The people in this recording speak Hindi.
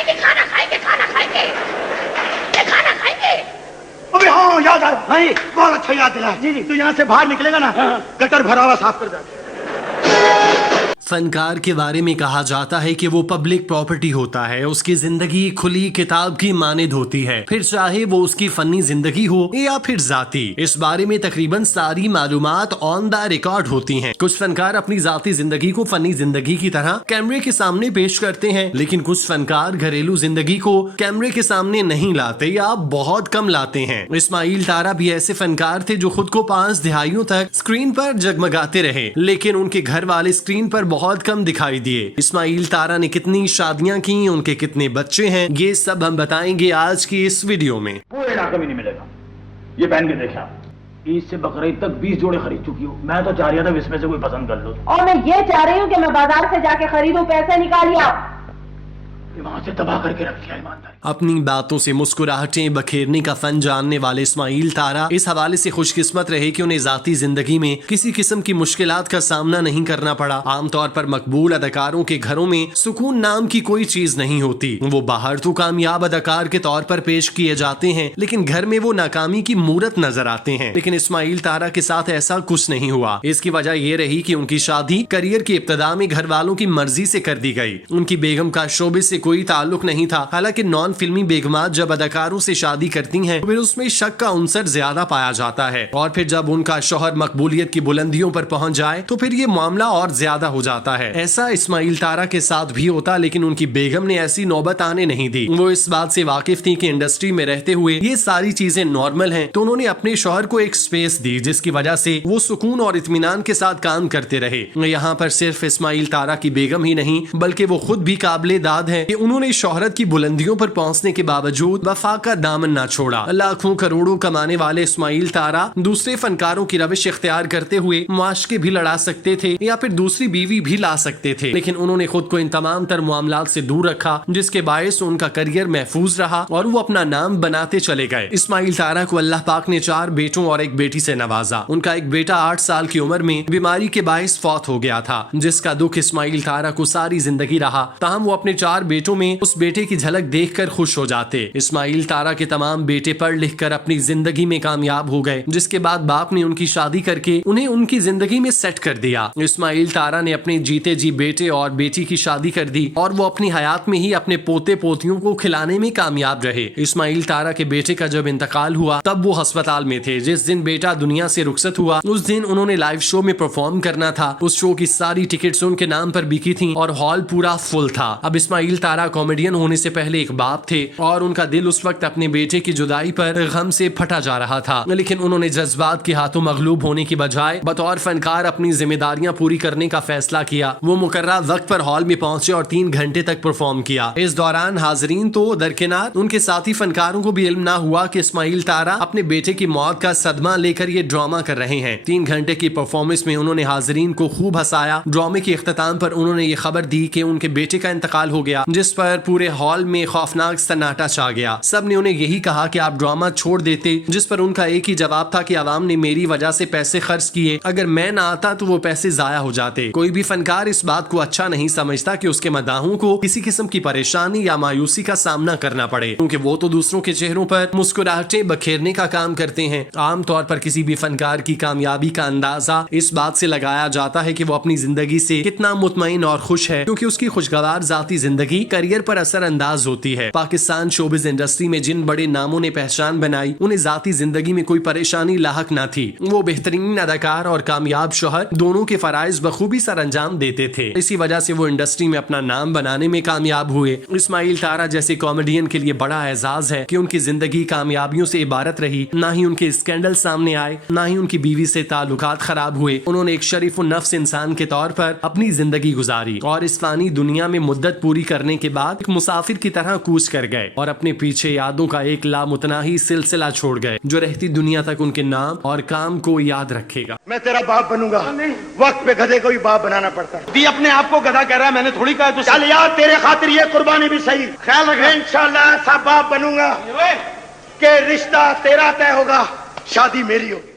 खाएंगे, खाना खाएंगे, खाना खाएंगे, ये खाना खाएंगे। अबे हाँ, याद आया। नहीं, बहुत अच्छा याद दिला। जी जी। तो यहाँ से बाहर निकलेगा ना, गटर भरा हुआ साफ कर दे। फनकार के बारे में कहा जाता है कि वो पब्लिक प्रॉपर्टी होता है, उसकी जिंदगी खुली किताब की मानिद होती है, फिर चाहे वो उसकी फनी जिंदगी हो या फिर जाती। इस बारे में तकरीबन सारी मालूमात ऑन द रिकॉर्ड होती हैं। कुछ फनकार अपनी जाती जिंदगी को फनी जिंदगी की तरह कैमरे के सामने पेश करते हैं, लेकिन कुछ फनकार घरेलू जिंदगी को कैमरे के सामने नहीं लाते या बहुत कम लाते हैं। इस्माइल तारा भी ऐसे फनकार थे जो खुद को 5 दहाइयों तक स्क्रीन पर जगमगाते रहे, लेकिन उनके घर वाले स्क्रीन पर बहुत कम दिखाई दिए। इस्माइल तारा ने कितनी शादियां की, उनके कितने बच्चे हैं, ये सब हम बताएंगे आज की इस वीडियो में। पूरे इलाके में नहीं मिलेगा। ये पहन के देखा, ईद से बकरीद तक 20 जोड़े खरीद चुकी हूँ। मैं तो चाह रहा था इसमें से कोई पसंद कर लो। और मैं ये चाह रही हूँ कि मैं बाजार से जाके खरीदूं, पैसे निकालिए आप। वहां से तबाह करके रख दिया ईमानदारी। अपनी बातों से मुस्कुराहटें बखेरने का फन जानने वाले इस्माइल तारा इस हवाले से खुशकिस्मत रहे कि उन्हें जाती जिंदगी में किसी किस्म की मुश्किलात का सामना नहीं करना पड़ा। आमतौर पर मकबूल अदाकारों के घरों में सुकून नाम की कोई चीज नहीं होती। वो बाहर तो कामयाब अदाकार के तौर पर पेश किए जाते हैं, लेकिन घर में वो नाकामी की मूरत नजर आते हैं। लेकिन इस्माइल तारा के साथ ऐसा कुछ नहीं हुआ। इसकी वजह यह रही कि उनकी शादी करियर की इब्तदा में घर वालों की मर्जी से कर दी गई। उनकी बेगम का शोबे से कोई ताल्लुक नहीं था। हालांकि नॉन फिल्मी बेगमात जब अदाकारों से शादी करती हैं, फिर उसमें शक का अंसर ज्यादा पाया जाता है, और फिर जब उनका शौहर मकबूलियत की बुलंदियों पर पहुंच जाए तो फिर ये मामला और ज्यादा हो जाता है। ऐसा इस्माइल तारा के साथ भी होता, लेकिन उनकी बेगम ने ऐसी नौबत आने नहीं दी। वो इस बात से वाकिफ थी कि इंडस्ट्री में रहते हुए ये सारी चीजें नॉर्मल हैं, तो उन्होंने अपने शौहर को एक स्पेस दी, जिसकी वजह से वो सुकून और इत्मीनान के साथ काम करते रहे। यहाँ पर सिर्फ इस्माइल तारा की बेगम ही नहीं, बल्कि वो खुद भी काबिले दाद है कि उन्होंने शोहरत की बुलंदियों पर पहुंचने के बावजूद वफा का दामन ना छोड़ा। लाखों करोड़ों कमाने वाले इस्माइल तारा दूसरे फनकारों की रविश इख्तियार करते हुए मुआशके भी लड़ा सकते थे या फिर दूसरी बीवी भी ला सकते थे, लेकिन उन्होंने खुद को इन तमाम तर मामलात से दूर रखा, जिसके बायस उनका करियर महफूज रहा और वो अपना नाम बनाते चले गए। इस्माइल तारा को अल्लाह पाक ने 4 बेटों और 1 बेटी से नवाजा। उनका एक बेटा 8 साल की उम्र में बीमारी के बायस फौत हो गया था, जिसका दुख इस्माइल तारा को सारी जिंदगी रहा। ताहम वो अपने 4 बेटों में उस बेटे की झलक देखकर खुश हो जाते। इस्माइल तारा के तमाम बेटे पढ़ लिख कर अपनी जिंदगी में कामयाब हो गए, जिसके बाद बाप ने उनकी शादी करके उन्हें उनकी जिंदगी में सेट कर दिया। इस्माइल तारा ने अपने जीते जी बेटे और बेटी की शादी कर दी और वो अपनी हयात में ही अपने पोते पोतियों को खिलाने में कामयाब रहे। इस्माइल तारा के बेटे का जब इंतकाल हुआ तब वो अस्पताल में थे। जिस दिन बेटा दुनिया से रुखसत हुआ उस दिन उन्होंने लाइव शो में परफॉर्म करना था। उस शो की सारी टिकट्स उनके नाम पर बिकी थी और हॉल पूरा फुल था। अब इस्माइल तारा कॉमेडियन होने से पहले एक बाप थे और उनका दिल उस वक्त अपने बेटे की जुदाई पर गम से फटा जा रहा था, लेकिन उन्होंने जज्बात के हाथों मगलूब होने की बजाय बतौर फनकार अपनी जिम्मेदारियां पूरी करने का फैसला किया। वो मुकर्ररा वक्त पर हॉल में पहुंचे और 3 घंटे तक परफॉर्म किया। इस दौरान हाजरीन तो दरकिनार, उनके साथी फनकारों को भी इल्म ना हुआ कि इस्माइल तारा अपने बेटे की मौत का सदमा लेकर ये ड्रामा कर रहे हैं। 3 घंटे की परफॉर्मेंस में उन्होंने हाजरीन को खूब हंसाया। ड्रामे के इख्तिताम पर उन्होंने ये खबर दी कि उनके बेटे का इंतकाल हो गया, जिस पर पूरे हॉल में खौफनाक सन्नाटा छा गया। सब ने उन्हें यही कहा कि आप ड्रामा छोड़ देते, जिस पर उनका एक ही जवाब था कि आवाम ने मेरी वजह से पैसे खर्च किए, अगर मैं ना आता तो वो पैसे जाया हो जाते। कोई भी फनकार इस बात को अच्छा नहीं समझता कि उसके मदाहों को किसी किस्म की परेशानी या मायूसी का सामना करना पड़े, क्योंकि वो तो दूसरों के चेहरों पर मुस्कुराहटें बखेरने का काम करते हैं। आमतौर पर किसी भी फनकार की कामयाबी का अंदाजा इस बात से लगाया जाता है कि वो अपनी जिंदगी से कितना मुतमईन और खुश है, क्योंकि उसकी खुशगवार जाती जिंदगी करियर पर असर अंदाज होती है। पाकिस्तान शोबिज इंडस्ट्री में जिन बड़े नामों ने पहचान बनाई, उन्हें जाती जिंदगी में कोई परेशानी लाहक ना थी। वो बेहतरीन अदाकार और कामयाब शोहर दोनों के फराइज बखूबी सर अंजाम देते थे। इसी वजह से वो इंडस्ट्री में अपना नाम बनाने में कामयाब हुए। इस्माइल तारा जैसे कॉमेडियन के लिए बड़ा एजाज है कि उनकी जिंदगी कामयाबियों से इबारत रही। ना ही उनके स्कैंडल सामने आए, ना ही उनकी बीवी से ताल्लुकात खराब हुए। उन्होंने एक शरीफ नफ्स इंसान के तौर पर अपनी जिंदगी गुजारी और इस फानी दुनिया में मुद्दत पूरी करने के बाद एक मुसाफिर की तरह कूच कर गए और अपने पीछे यादों का एक लामुतनाही सिलसिला छोड़ गए, जो रहती दुनिया तक उनके नाम और काम को याद रखेगा। मैं तेरा बाप बनूंगा। वक्त पे गधे को भी बाप बनाना पड़ता है। दी अपने आप को गधा कह रहा है, मैंने थोड़ी कहा। तो चल यार, तेरे खातिर ये कुर्बानी भी सही। ख्याल रख, इंशाल्लाह ऐसा बाप बनूंगा कि रिश्ता तेरा तय होगा, शादी मेरी होगी।